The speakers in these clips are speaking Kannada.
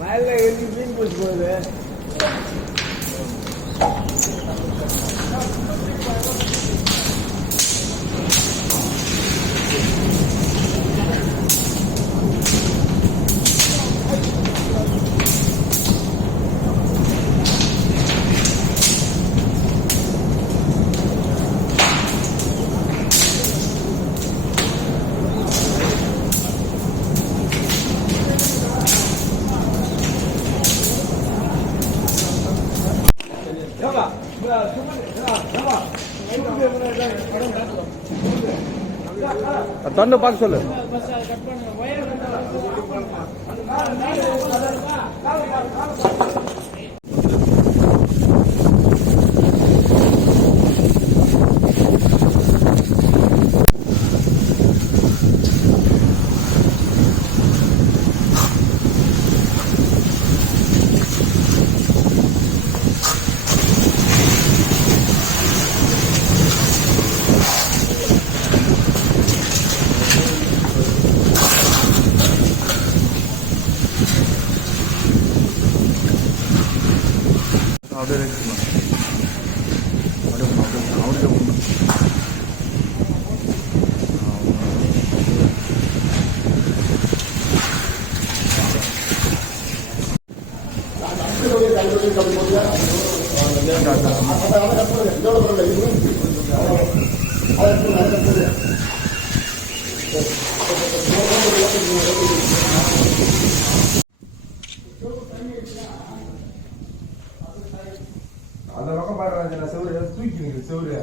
வயலில் எழுதி மீன் பிடிச்சி போகுது. தொண்டை பார்க்க சொல்லு. ఆవిడెక్కున్నాను ఆవిడ ఆవిడ చెప్పుకున్నాను Thank you. அந்த பக்கம் பாருங்க செவரு தூக்கி செவரு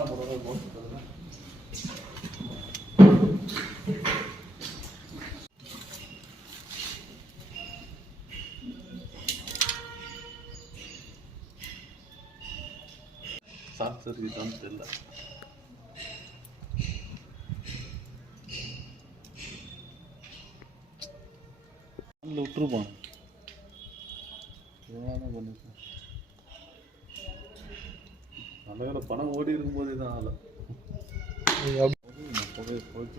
ಸನ್ಮಾನ ಕೊಡೋದು ಶಾಸ್ತ್ರ ಇದಂತಿಲ್ಲ ಹುಟ್ಟರು ಬಾ ಬಂದಿತ್ತು. நல்ல பணம் ஓடி இருக்கும்போது தான் ஆகலை. போய் போய்